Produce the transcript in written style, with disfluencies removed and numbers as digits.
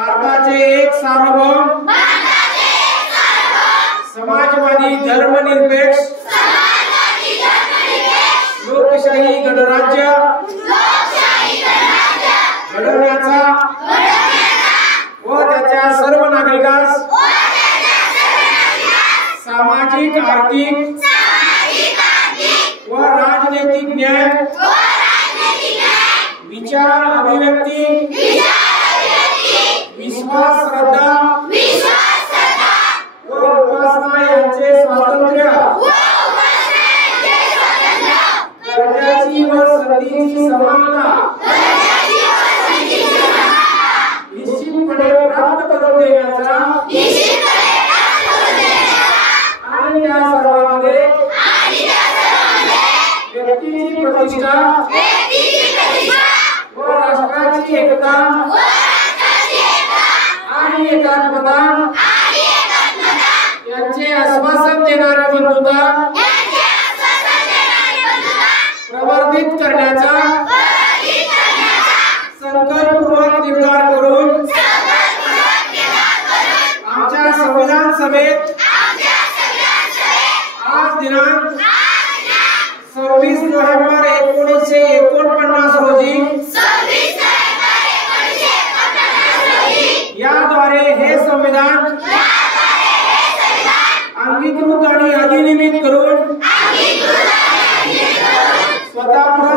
भारताचे एक सार्वभौम समाजवादी धर्मनिरपेक्ष लोकशाही गणराज्य घडवण्याचा व त्याच्या सर्व नागरिकांस सामाजिक आर्थिक व राजनैतिक न्याय विचार अभिव्यक्ती विश्वास श्रद्धा व उपासना यांचे स्वातंत्र्य दर्जाची व संधीची समानता निश्चितपणे प्राप्त करून देण्याचा आणि या सर्वांमध्ये व्यक्तीची प्रतिष्ठा व राष्ट्राची एकता आणि एकात्मता यांचे आश्वासन देणारी बंधुता प्रवर्धित करण्याचा संकल्पपूर्वक निर्धार करून आमच्या संविधान सभेत आज दिनांक 26 नोव्हेंबर 1949 रोजी याद्वारे हे संविधान अंगीकृत आणि अधिनियमित करून स्वतः